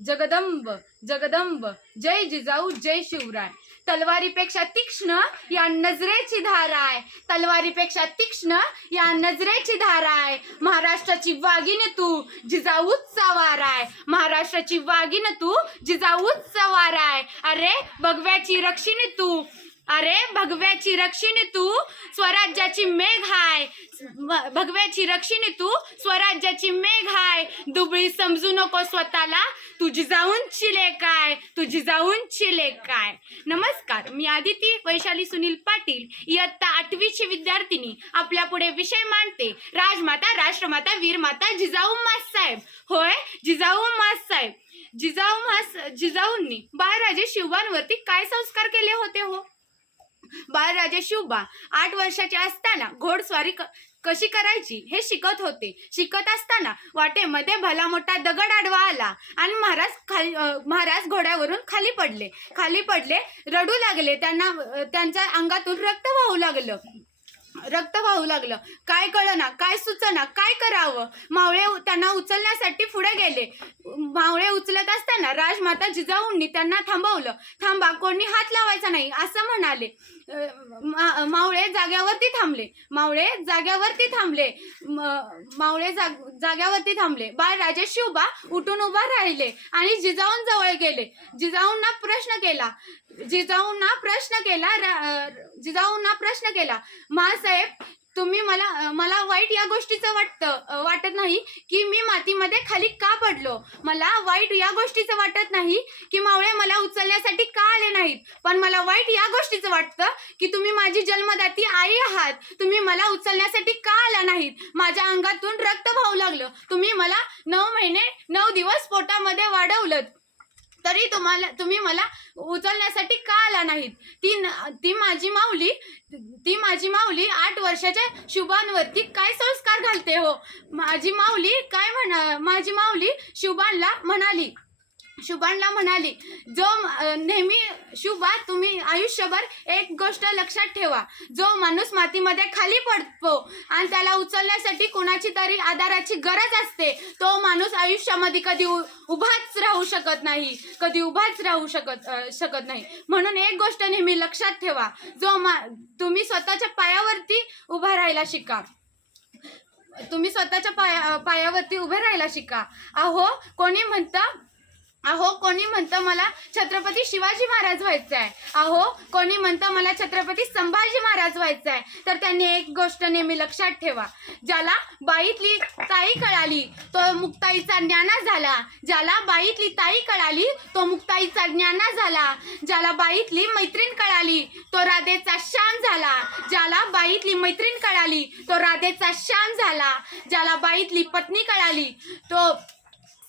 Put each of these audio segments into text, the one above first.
जगदंब जगदंब, जय जिजाऊ जय शिवराय. तलवारीपेक्षा तीक्ष्ण या नजरेची धार आहे, तलवारीपेक्षा तीक्ष्ण या नजरेची धार आहे. महाराष्ट्राची वाघीण तू, जिजाऊचा वार आहे. महाराष्ट्राची वाघीण तू, जिजाऊचा वार आहे. अरे भगव्याची रक्षिणी तू, अरे भगव्याची रक्षिणी तू, स्वराज्याची मेघ हाय. भगव्याची रक्षिणी तू, स्वराज्याची मेघ हाय. दुबळी समजू नको स्वतःला, तू जिजाऊंची लेक आहे, तू जिजाऊंची लेक आहे. नमस्कार, मी आदिती वैशाली सुनील पाटील, इयत्ता 8वीची विद्यार्थिनी. आपल्या पुढे विषय मांडते राजमाता, राष्ट्रमाता, वीरमाता जिजाऊ माँसाहेब. होय, जिजाऊ माँसाहेब. जिजाऊंनी बाळराजे शिवबांवरती काय संस्कार केले होते हो? बाळराजे शिवबा 8 वर्षाचे असताना घोडस्वारी कशी करायची हे शिकत होते. शिकत असताना वाटेमध्ये भला मोठा दगड आडवा आला आणि महाराज घोड्यावरून खाली पडले. रडू लागले. त्यांच्या अंगातून रक्त वाहू लागलं. काय कळना, काय सुचना, काय करावं. मावळे त्यांना उचलण्यासाठी पुढे गेले. मावळे उचलत असताना राजमाता जिजाऊंनी त्यांना थांबवलं. थांबा, कोणी हात लावायचा नाही असं म्हणाले. मावळे जाग्यावरती थांबले. बाळराजे शिवबा उठून उभा राहिले आणि जिजाऊंजवळ गेले. जिजाऊंना प्रश्न केला, माँसाहेब, तुम्ही मला वाईट या गोष्टीचं वाटत नाही की मी मातीमध्ये खाली का पडलो. मला वाईट या गोष्टीचं वाटत नाही की मावळे मला उचलण्यासाठी का आले नाहीत. पण मला वाईट या गोष्टीचं वाटतं की तुम्ही माझी जन्मदाती आई आहात. तुम्ही मला उचलण्यासाठी का आला नाहीत. माझ्या अंगातून रक्त वाहू लागलं. तुम्ही मला 9 महिने 9 दिवस पोटामध्ये वाढवलं, तरी तुम्ही मला उचलण्यासाठी का आला नाहीत. ती माझी माऊली 8 वर्षाच्या शुभांवरती काय संस्कार घालते हो. माझी माऊली शुभानला म्हणाली, जो नेहमी शुभा, तुम्ही आयुष्यभर एक गोष्ट लक्षात ठेवा, जो माणूस मातीमध्ये खाली पडतो आणि त्याला उचलण्यासाठी कोणाची तरी आधाराची गरज असते, तो माणूस आयुष्यामध्ये कधी उभाच राहू शकत नाही. म्हणून एक गोष्ट नेहमी लक्षात ठेवा, तुम्ही स्वतःच्या पायावरती उभा राहायला शिका. कोणी म्हणतं मला छत्रपती शिवाजी महाराज व्हायचं आहे. कोणी म्हणतं मला छत्रपती संभाजी महाराज व्हायचं आहे. तर त्यांनी एक गोष्ट नेहमी लक्षात ठेवा, ज्याला बाईतली ताई कळाली तो मुक्ताईचा ज्ञाना झाला. ज्याला बाईतली ताई कळाली तो मुक्ताईचा ज्ञाना झाला. ज्याला बाईतली मैत्रीण कळाली तो राधेचा श्याम झाला. ज्याला बाईतली मैत्रीण कळाली तो राधेचा श्याम झाला. ज्याला बाईतली पत्नी कळाली तो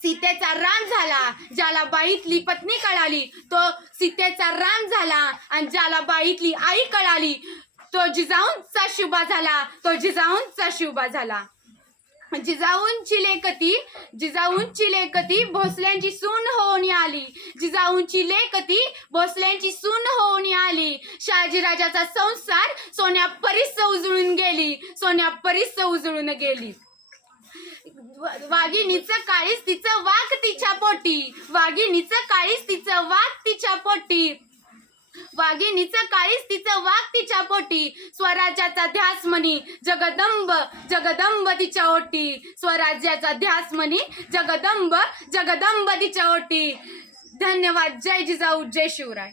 सीतेचा राम झाला. ज्याला बाईतली पत्नी कळाली तो सीतेचा राम झाला. आणि ज्याला बाईतली आई कळाली तो जिजाऊंचा शिवबा झाला. जिजाऊंची लेकती भोसल्यांची सून होऊन आली. शहाजीराजाचा संसार सोन्यापरीस उजळून गेली. वाघिणीचं काळीच तिचं वाघ तिच्या पोटी. स्वराज्याचा ध्यास म्हणी जगदंब तिच्या ओटी. धन्यवाद. जय जिजाऊ जय शिवराय.